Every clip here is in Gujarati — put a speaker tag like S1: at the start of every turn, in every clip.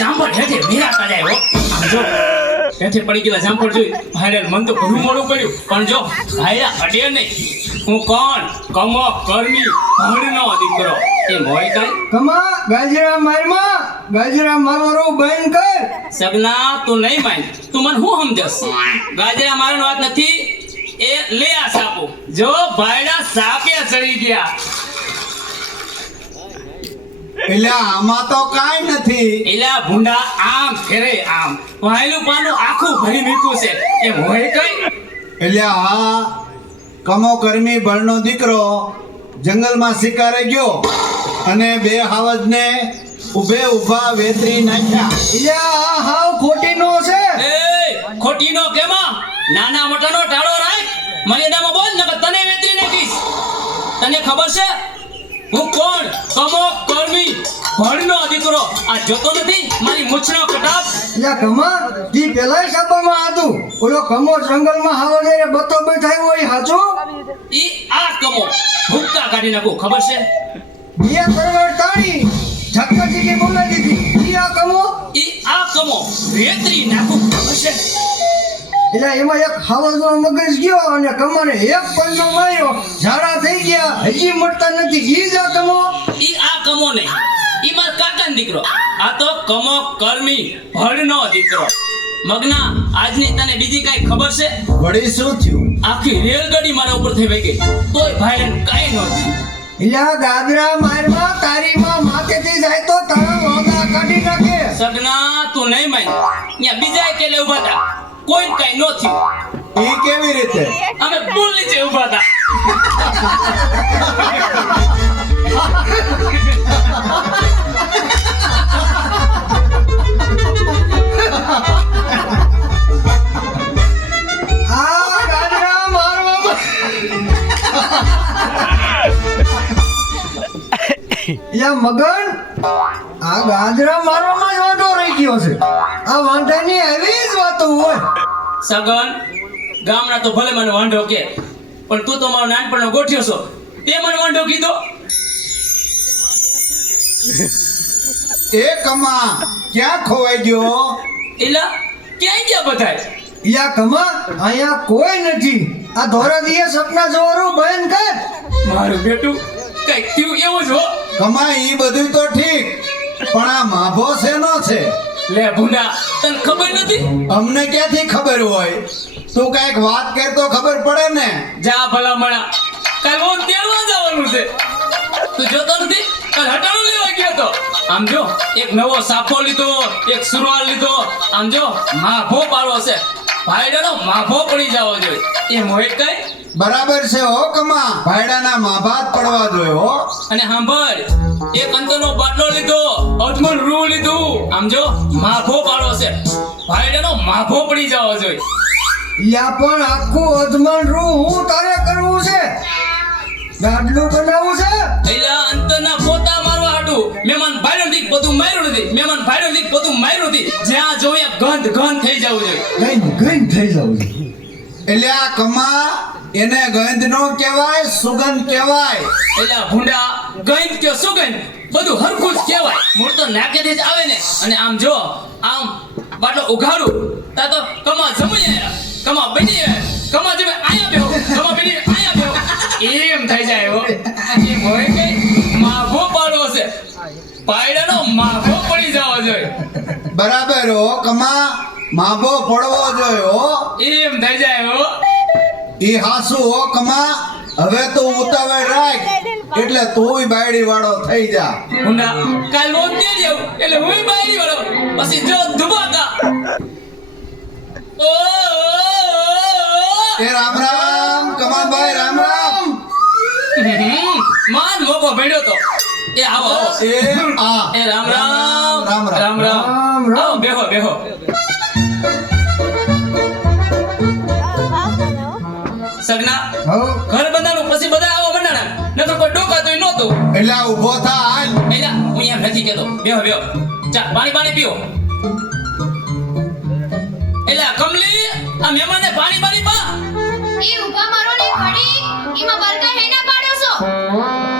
S1: જામફળ હેઠે મેરા કરાય હો. આમ જો હેઠે પડી ગયેલા જામફળ જોઈ ભાઈડે મન તો ઘણું મોડું પડ્યું પણ જો ભાઈ હટે નહીં. હું કોણ? કમો કર્મી ભણનો દીકરો. એ મોય કઈ?
S2: કમા ગાજરા મારમાં ગાજરા મારવારો બંધ કર
S1: સગના તું નહીં માન. તું મને હું સમજસ? ગાજરા મારવાનો વાત નથી. એ લે આ સાપો જો ભાઈડા સાપે ચડી ગયા.
S3: એટલે આમાં તો કાંઈ નથી.
S1: એટલે ભૂંડા આમ ફેરે આમ. વાયલું પાનું આખું ભરી મૂક્યું છે. એ હોય કઈ
S3: એટલે હા કમો કર્મી ભણનો દીકરો જંગલમાં શિકારે ગયો અને બે હાવજને ઉભે ઊભા વેતરી નાખ્યા.
S2: એટલે આ હાવ ખોટીનો છે.
S1: એ ખોટીનો કેમાં? નાના મોટાનો ટાળો રાખ. મર્યાદામાં બોલ ને તને વેતરી નાખીશ. તને ખબર છે? હું કોણ? કમો કર્મી. ભણનો દીકરો. આ જોતો નથી? મારી મૂછનો કટાપ.
S2: એટલે કમા ઈ પેલાય સભામાં હતું. ઓલો કમો જંગલમાં હાવ જયારે બતો બેઠાય હોય હાજો
S1: ઈ આ કમો ભૂક્કા કાઢી નાખું ખબર છે?
S2: બે કરોડ તાણી. ઝટકાથી કે બોલાવી દીધી. ઈ આ કમો
S1: ઈ આ કમો વેતરી નાખું ખબર છે?
S2: એટલે એમાં એક હાવજનો મગજ ગયો અને કમરે એક પન્નો માર્યો. ઝાડા થઈ ગયા. હજી મળતા નથી. ઈ જ આ કમો?
S1: ઈ આ કમો નહીં. ઈ માર કાકાનો દીકરો. આ તો કમો કર્મી ભણનો દીકરો. મગના આજની તને બીજી કઈ ખબર છે?
S3: વળી શું થયું?
S1: આખી રેલગાડી મારા ઉપર થઈ વહી ગઈ. તોય ભાઈને કઈ નહોતી
S2: એટલે દાદરા મારમાં તારીમાં માથેથી જાય તો તારા વાંદા કાઢી નાખે.
S1: સગના તું નહીં માન. અહીંયા બીજા કે લે ઊભા હતા કોઈ કઈ ન થયું
S3: એ કેવી રીતે?
S1: અમે પુલ નીચે ઊભા હતા.
S2: યા મગન? આ ગાજરા મારવામાં જ વાંધો રહી ગયો છે. આ વાંધાની એવી જ વાતો હોય.
S1: સગન ગામના તો ભલે મને વાંઢો કે પણ તું તો મારો નાનપણનો ગોઠ્યો છો. તે મને વાંઢો કીધો?
S3: એ કમા ક્યાં ખોવાઈ ગયો?
S1: એલા ક્યાંય ગયા બધાય?
S2: યા કમા અહીંયા કોઈ નથી. આ ધોરાદીએ સપના જોવાનું બંધ કર.
S1: મારું બેટું કઈ થયું એવું જ હો.
S3: કમા એ બધું તો ઠીક. પણ આ માભો શેનો છે?
S1: લે ભૂંડા તને ખબર નથી?
S3: અમને ક્યાંથી ખબર હોય? તું કાંઈક વાત કર તો ખબર પડે ને.
S1: જા ભલા મણા કાલ બહુ તેડવા જવાનું છે. તું જોતો નથી? કાલ હટાણું લેવા ગયો તો. આમ જો એક નવો સાફો લીધો એક સુરવાલ લીધો. આમ જો માભો પાડવો છે. ભાઈડાનો માભો પડી જવો જોઈએ. એ મોહિત કઈ?
S3: બરાબર છે હો કમા. ભાયડાના માભાત પડવા જોયો
S1: અને સાંભળ એક અંતરનો બાટલો લીધો અજમલ રૂ લીધું. આમ જો માફો પાડો છે. ભાઈડાનો માફો પડી જવો જોઈએ.
S2: યા પણ આખું અજમલ રૂ હું તારે કરવું છે? ગાડલું બનાવવું છે?
S1: એલા અંતરના પોતા મારવા હાટું. મહેમાન ભાઈડો થી બધું માર્યું નથી. મહેમાન ભાઈડો થી બધું માર્યું નથી. જ્યાં જોઈએ ગંધ ગંધ થઈ જવું જોઈએ.
S2: ગંધ ગંધ થઈ જવું જોઈએ.
S3: એટલે આ કમા એને ગંધ નો કહેવાય સુગંધ કહેવાય.
S1: એલા ભૂંડા ગંધ કે સુગંધ બધું હરખું જ કહેવાય. મૂળ તો નાકેથી જ આવે ને. અને આમ જો આમ બાટલો ઉઘાડું તા તો કમા જમી કમા બની આયા. કમા જમે આયા બેહો. કમા બની આયા બેહો. એમ થઈ જાય હો. એ હોય કે માભો પાડવો છે. પાયડાનો માભો પડી જવો જોઈએ.
S3: બરાબર હો કમા માભો પડવો જોઈએ હો.
S1: એમ થઈ જાય હો.
S3: ઈ હાસુ હોકમાં હવે તો ઉતાવળ રાખ. એટલે તું બાયડી વાળો થઈ જા.
S1: ઉના કાલ નો દે દેવ એટલે હું બાયડી વાળો પછી જો ધુબાકા ઓ
S3: એ રામ રામ કમાભાઈ રામ રામ.
S1: માન મોકો ભેડ્યો તો. એ આવો આવો.
S3: એ આ.
S1: એ રામ રામ
S3: રામ રામ
S1: રામ રામ. બેહો બેહો. સગના?
S2: હો?
S1: ઘર બંધાનું પછી બધા આવો મંડાણા નકર કોઈ ડોકાતું નહોતું.
S3: એટલે આ ઊભો થા હાલ
S1: એટલે હું એમ નથી કેતો. બેહો બેહો. ચા પાણી પાણી પીઓ. એટલે કમલી આ મહેમાનને પાણી પાણી પા.
S4: એ ઊભા મારો ને ઘડી. એમાં બરકા હેના પાડ્યો છો?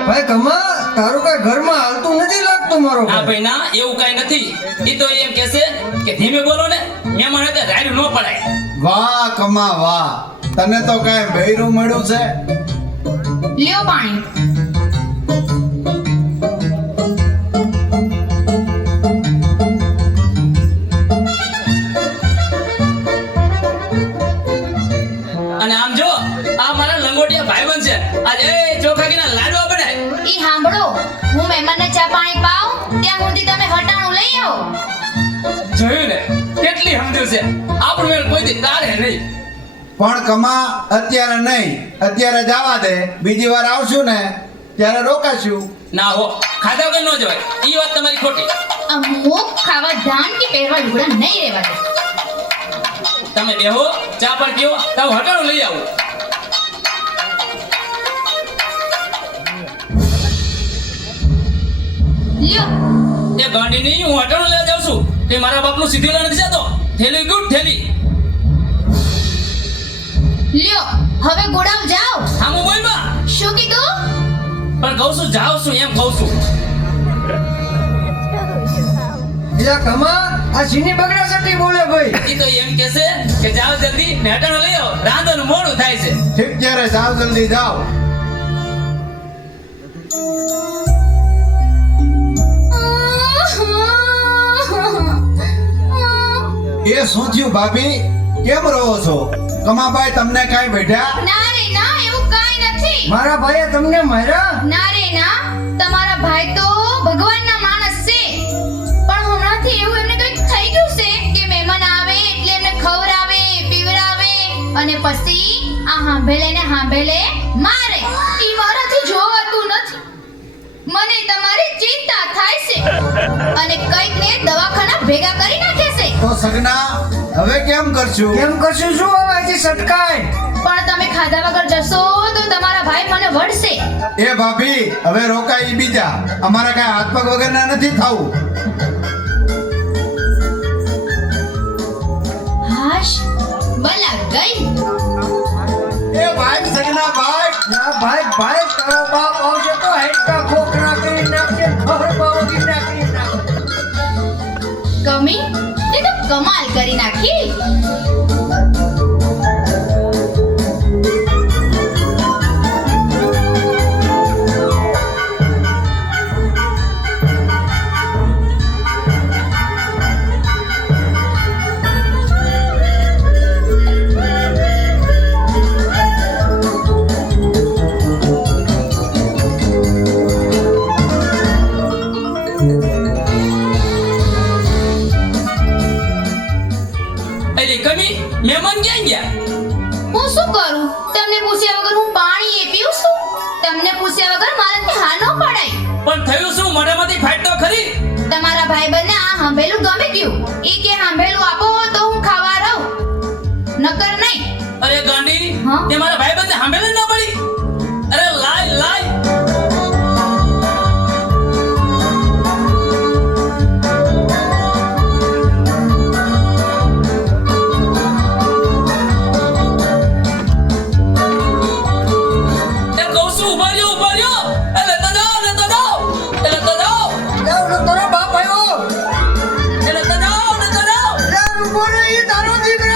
S2: ભાઈ કમા તારું કઈ ઘરમાં હાલતું નથી લાગતું મારો
S1: ના
S2: ભાઈ.
S1: ના એવું કઈ નથી. એ તો એમ કહેશે કે ધીમે બોલો ને મહેમાન હતા રાડ્યું ન પડાય.
S3: વાહ કમા વાહ. તને તો કાંઈ બૈરું મળ્યું છે?
S4: લ્યો પાણી.
S1: અને આમ જો આ મારા લંગોટિયા ભાઈબંધ છે. આજે એ ચોખા ઘીના લાડવા બનાય
S4: ઈ સાંભળો હું મહેમાનને ચા પાણી પાઉં ત્યાં સુધી તમે હટાણું લઈ આવો.
S1: જોયું ને? કેટલી સમજુ છે. આપણું કોઈ દી તારે નહીં.
S3: પણ કમા અત્યારે નહીં. અત્યારે જવા દે. બીજી વાર આવશું ને ત્યારે રોકાશું.
S1: ના હો. ખાધા વગર ન જવાય. ઈ વાત તમારી ખોટી.
S4: અમુક ખાવા ધાન કે પહેરવા લુગડા નહીં રહેવા દે?
S1: તમે બેહો ચા પર પીઓ. તો હટાણું લઈ આવું.
S4: લ્યો.
S1: એ ગાંડી નહીં હું હટાણું લઈ જાઉં છું. તે મારા બાપનું સીધી નથી જતો. થેલી ગુડ થેલી.
S4: લ્યો હવે ગોડાઉન જાઓ.
S1: હા હું બોલમાં
S4: શું કીધું?
S1: પણ કહું છું જાઉં છું એમ કહું છું.
S2: એટલે કમા આ સીની બગડા સટી બોલે ભાઈ.
S1: ઈ તો એમ કહેશે કે જાઓ જલ્દી મેટણ લઈ આવો. રાંધવાનું મોડું થાય છે.
S3: ઠીક ત્યારે જાઓ જલ્દી જાઓ. એ શું થયું ભાભી? કેમ રહો છો? કમાભાઈ તમને કાંઈ બેઠા
S4: ના રે ના એવું કાંઈ નથી.
S2: મારા ભાઈએ તમને માર્યા?
S4: ના રે ના તમારા ભાઈ તો ભગવાનના માણસ છે. પણ હમણાંથી એવું એમને કંઈક થઈ ગયું છે કે મહેમાન આવે એટલે એમને ખવડાવે પીવડાવે અને પછી આ હાંભેલે ને હાંભેલે મારે. ઈ મારાથી જોવાતું નથી. મને તમારી ચિંતા થાય છે. અને કંઈક ને દવાખાના ભેગા કરી નાખે છે.
S3: તો સગના હવે કેમ કરશું?
S2: કેમ કરશું? શું હવે હજી સટકાય?
S4: પણ તમે ખાધા વગર જશો તો તમારા ભાઈ મને વળશે.
S3: એ ભાભી હવે રોકાય ઈ બીજા. અમારા કાંઈ હાથ પગ વગરના નથી થાવું.
S4: હાશ બલા ગઈ.
S3: એ ભાઈ સગના ભાઈ.
S2: ના ભાઈ ભાઈ તારો બાપ આવશે તો હેડકા ખોખરા.
S4: કમાલ કરી નાખી.
S1: મહેમાન ક્યાં ગયા?
S4: હું શું કરું? તમને પૂછ્યા વગર હું પાણી એ પીઉં છું? તમને પૂછ્યા વગર મારાથી હા ન પડાય.
S1: પણ થયું શું? મોઢામાંથી ફાટતો